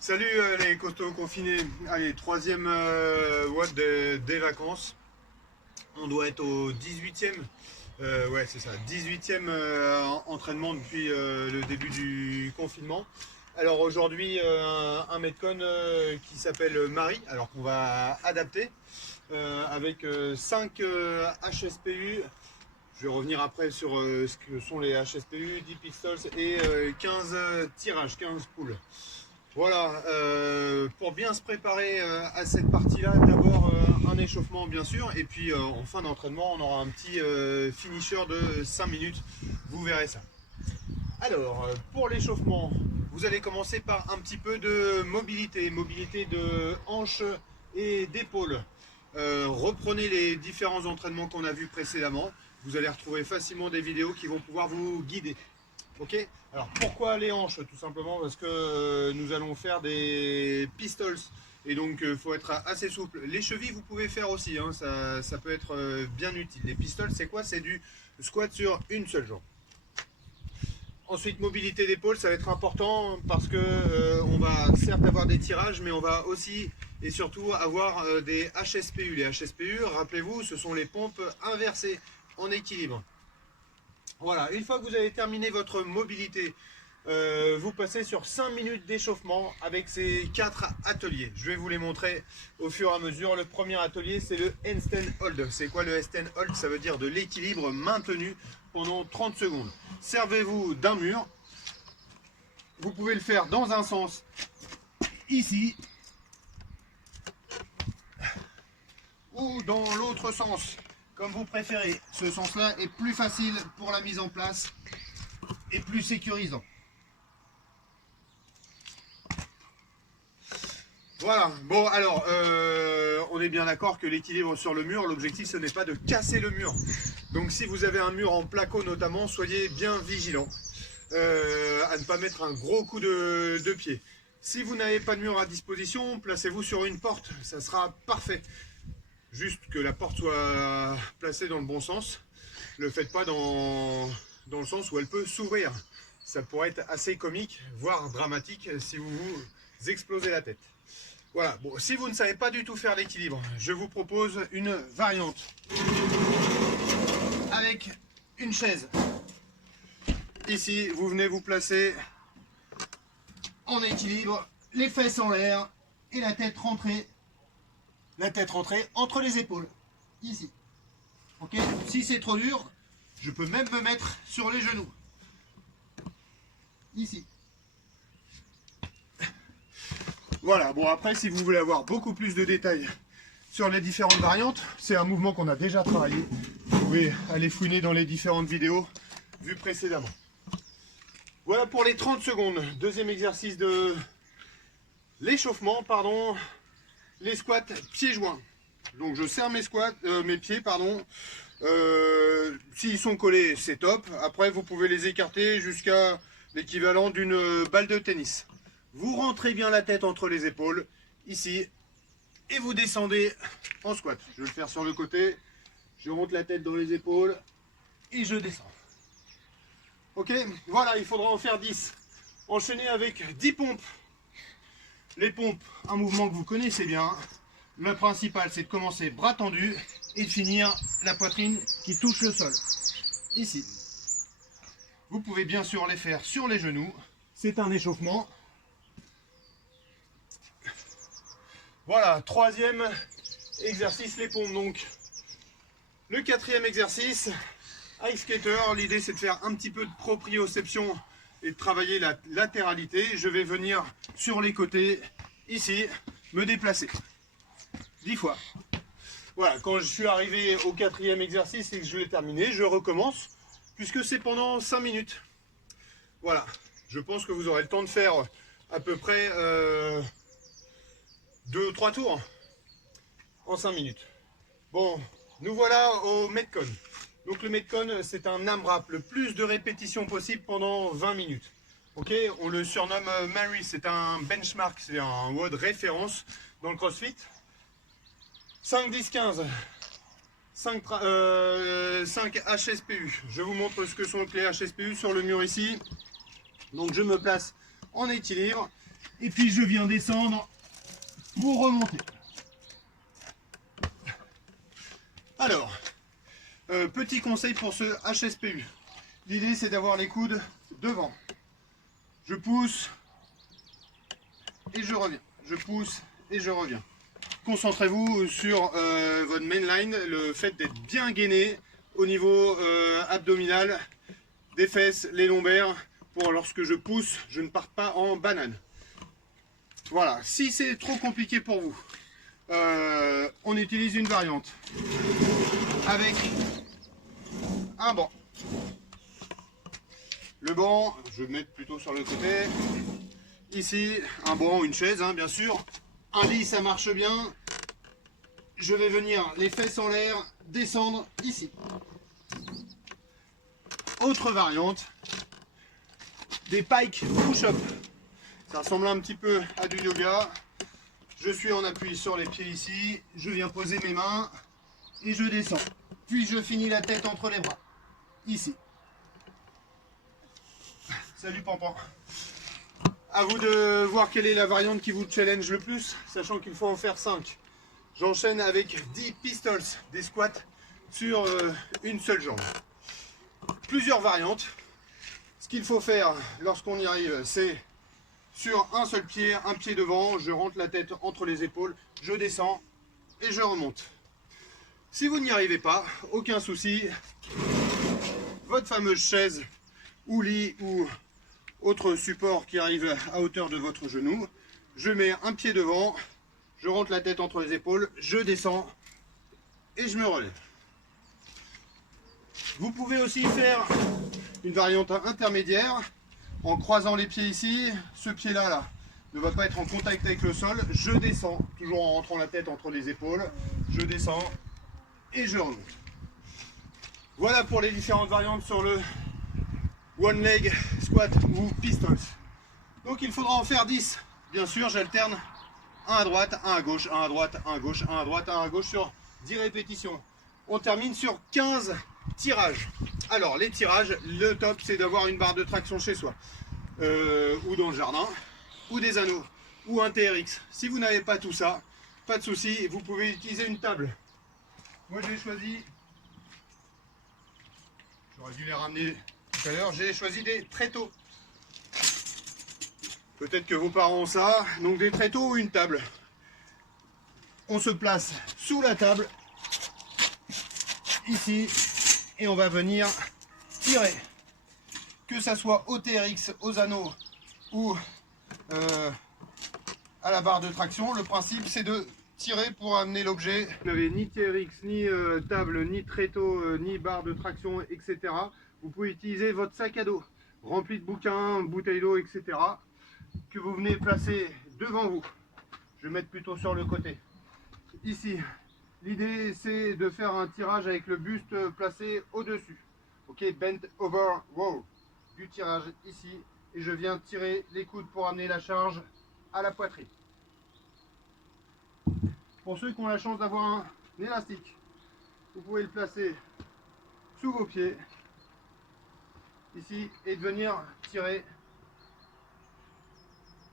Salut les costauds confinés. Allez, troisième WOD des vacances. On doit être au 18e. Ouais, c'est ça. 18e entraînement depuis le début du confinement. Alors aujourd'hui, un Metcon qui s'appelle Marie, alors qu'on va adapter avec 5 HSPU. Je vais revenir après sur ce que sont les HSPU, 10 pistols et 15 tirages, 15 poules. Voilà, pour bien se préparer à cette partie-là, d'abord un échauffement bien sûr, et puis en fin d'entraînement, on aura un petit finisher de 5 minutes, vous verrez ça. Alors, pour l'échauffement, vous allez commencer par un petit peu de mobilité, mobilité de hanches et d'épaules. Reprenez les différents entraînements qu'on a vus précédemment, vous allez retrouver facilement des vidéos qui vont pouvoir vous guider. Ok. Alors pourquoi les hanches? Tout simplement parce que nous allons faire des pistols et donc il faut être assez souple. Les chevilles vous pouvez faire aussi, hein, ça peut être bien utile. Les pistols c'est quoi? C'est du squat sur une seule jambe. Ensuite mobilité d'épaule, ça va être important parce que on va certes avoir des tirages mais on va aussi et surtout avoir des HSPU. Les HSPU, rappelez-vous, ce sont les pompes inversées en équilibre. Voilà, une fois que vous avez terminé votre mobilité, vous passez sur 5 minutes d'échauffement avec ces 4 ateliers. Je vais vous les montrer au fur et à mesure. Le premier atelier, c'est le handstand hold. C'est quoi le handstand hold? Ça veut dire de l'équilibre maintenu pendant 30 secondes. Servez-vous d'un mur. Vous pouvez le faire dans un sens, ici, ou dans l'autre sens, comme vous préférez. Ce sens-là est plus facile pour la mise en place et plus sécurisant. Voilà, bon alors, on est bien d'accord que l'équilibre sur le mur, l'objectif ce n'est pas de casser le mur. Donc si vous avez un mur en placo notamment, soyez bien vigilant à ne pas mettre un gros coup de pied. Si vous n'avez pas de mur à disposition, placez-vous sur une porte, ça sera parfait. Juste que la porte soit placée dans le bon sens, ne le faites pas dans le sens où elle peut s'ouvrir. Ça pourrait être assez comique, voire dramatique si vous vous explosez la tête. Voilà, bon, si vous ne savez pas du tout faire l'équilibre, je vous propose une variante avec une chaise. Ici, vous venez vous placer en équilibre, les fesses en l'air et la tête rentrée entre les épaules. Ici. Ok, si c'est trop dur, je peux même me mettre sur les genoux. Ici. Voilà, bon après si vous voulez avoir beaucoup plus de détails sur les différentes variantes, c'est un mouvement qu'on a déjà travaillé. Vous pouvez aller fouiner dans les différentes vidéos vues précédemment. Voilà pour les 30 secondes. Deuxième exercice de l'échauffement, pardon, les squats pieds joints. Donc je serre mes squats, mes pieds, pardon. S'ils sont collés, c'est top. Après, vous pouvez les écarter jusqu'à l'équivalent d'une balle de tennis. Vous rentrez bien la tête entre les épaules, ici, et vous descendez en squat. Je vais le faire sur le côté. Je rentre la tête dans les épaules et je descends. Ok, voilà, il faudra en faire 10. Enchaîner avec 10 pompes. Les pompes, un mouvement que vous connaissez bien. Le principal, c'est de commencer bras tendus et de finir la poitrine qui touche le sol. Ici. Vous pouvez bien sûr les faire sur les genoux. C'est un échauffement. Voilà, troisième exercice, les pompes. Donc, le quatrième exercice, ice skater. L'idée, c'est de faire un petit peu de proprioception et de travailler la latéralité. Je vais venir sur les côtés, ici, me déplacer. 10 fois. Voilà, quand je suis arrivé au quatrième exercice et que je l'ai terminé, je recommence, puisque c'est pendant 5 minutes. Voilà, je pense que vous aurez le temps de faire à peu près 2-3 tours en 5 minutes. Bon, nous voilà au Metcon. Donc le Metcon, c'est un AMRAP, le plus de répétitions possible pendant 20 minutes. Ok, on le surnomme Mary, c'est un benchmark, c'est un WOD référence dans le CrossFit. 5, 10, 15. 5 HSPU. Je vous montre ce que sont les HSPU sur le mur ici. Donc je me place en équilibre Et puis je viens descendre pour remonter. Alors, petit conseil pour ce HSPU. L'idée c'est d'avoir les coudes devant. Je pousse et je reviens. Je pousse et je reviens. Concentrez-vous sur votre mainline, le fait d'être bien gainé au niveau abdominal, des fesses, les lombaires, pour lorsque je pousse, je ne parte pas en banane. Voilà, si c'est trop compliqué pour vous, on utilise une variante avec un banc. Le banc, je vais le mettre plutôt sur le côté. Ici, un banc, une chaise, hein, bien sûr. Un lit, ça marche bien. Je vais venir les fesses en l'air, descendre ici. Autre variante, des pike push-up. Ça ressemble un petit peu à du yoga. Je suis en appui sur les pieds ici. Je viens poser mes mains et je descends. Puis je finis la tête entre les bras. Ici. Salut Pampan. À vous de voir quelle est la variante qui vous challenge le plus, sachant qu'il faut en faire 5. J'enchaîne avec 10 pistols, des squats sur une seule jambe. Plusieurs variantes. Ce qu'il faut faire lorsqu'on y arrive, c'est sur un seul pied, un pied devant, je rentre la tête entre les épaules, je descends et je remonte. Si vous n'y arrivez pas, aucun souci, votre fameuse chaise ou lit ou autre support qui arrive à hauteur de votre genou, je mets un pied devant, je rentre la tête entre les épaules, je descends et je me relève. Vous pouvez aussi faire une variante intermédiaire en croisant les pieds ici. Ce pied-là ne va pas être en contact avec le sol. Je descends, toujours en rentrant la tête entre les épaules. Je descends et je remonte. Voilà pour les différentes variantes sur le one leg squat ou pistols. Donc il faudra en faire 10. Bien sûr, j'alterne un à droite, un à gauche, un à droite, un à gauche, un à droite, un à gauche sur 10 répétitions. On termine sur 15 tirages. Alors les tirages, le top c'est d'avoir une barre de traction chez soi, ou dans le jardin, ou des anneaux, ou un TRX. Si vous n'avez pas tout ça, pas de souci, vous pouvez utiliser une table. Moi j'ai choisi, j'aurais dû les ramener tout à l'heure, j'ai choisi des tréteaux. Peut-être que vos parents ont ça, donc des tréteaux ou une table. On se place sous la table, ici, et on va venir tirer. Que ça soit au TRX, aux anneaux ou à la barre de traction, le principe c'est de tirer pour amener l'objet. Vous n'avez ni TRX, ni table, ni tréteau, ni barre de traction, etc. Vous pouvez utiliser votre sac à dos, rempli de bouquins, bouteilles d'eau, etc. que vous venez placer devant vous. Je vais mettre plutôt sur le côté. Ici, l'idée c'est de faire un tirage avec le buste placé au-dessus. Ok, bent over row. Du tirage ici, et je viens tirer les coudes pour amener la charge à la poitrine. Pour ceux qui ont la chance d'avoir un élastique, vous pouvez le placer sous vos pieds, ici, et de venir tirer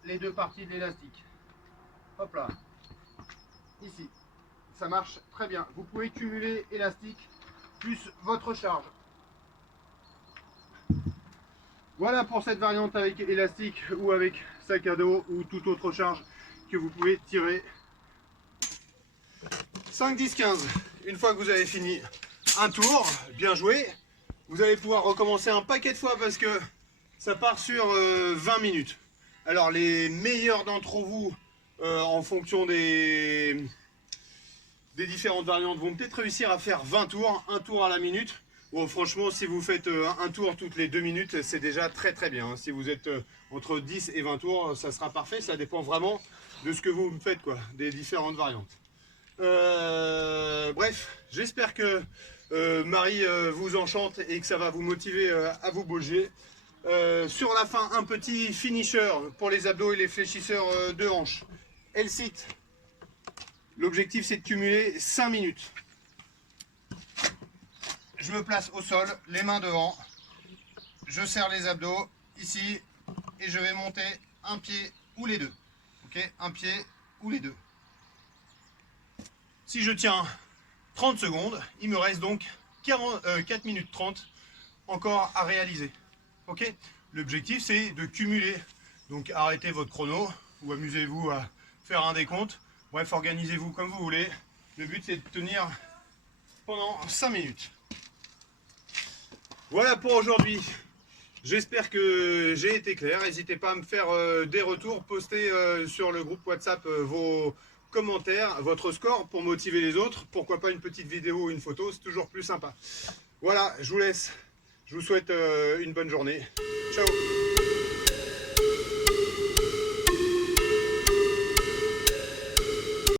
les deux parties de l'élastique. Hop là, ici. Ça marche très bien. Vous pouvez cumuler élastique plus votre charge. Voilà pour cette variante avec élastique ou avec sac à dos ou toute autre charge que vous pouvez tirer. 5, 10, 15. Une fois que vous avez fini un tour, bien joué, vous allez pouvoir recommencer un paquet de fois parce que ça part sur 20 minutes. Alors les meilleurs d'entre vous, en fonction des différentes variantes, vont peut-être réussir à faire 20 tours, un tour à la minute. Bon, franchement, si vous faites un tour toutes les 2 minutes, c'est déjà très très bien. Si vous êtes entre 10 et 20 tours, ça sera parfait. Ça dépend vraiment de ce que vous faites, quoi, des différentes variantes. Bref, j'espère que Marie vous enchante et que ça va vous motiver à vous bouger. Sur la fin, un petit finisher pour les abdos et les fléchisseurs de hanches. Elle cite. L'objectif, c'est de cumuler 5 minutes. Je me place au sol, les mains devant. Je serre les abdos ici et je vais monter un pied ou les deux. Ok, un pied ou les deux. Si je tiens 30 secondes, il me reste donc 4 minutes 30 encore à réaliser. Ok, l'objectif c'est de cumuler. Donc arrêtez votre chrono ou amusez-vous à faire un décompte. Bref, organisez-vous comme vous voulez. Le but c'est de tenir pendant 5 minutes. Voilà pour aujourd'hui. J'espère que j'ai été clair. N'hésitez pas à me faire des retours, postez sur le groupe WhatsApp vos commentaires, votre score pour motiver les autres. Pourquoi pas une petite vidéo ou une photo, c'est toujours plus sympa. Voilà, je vous laisse. Je vous souhaite une bonne journée. Ciao.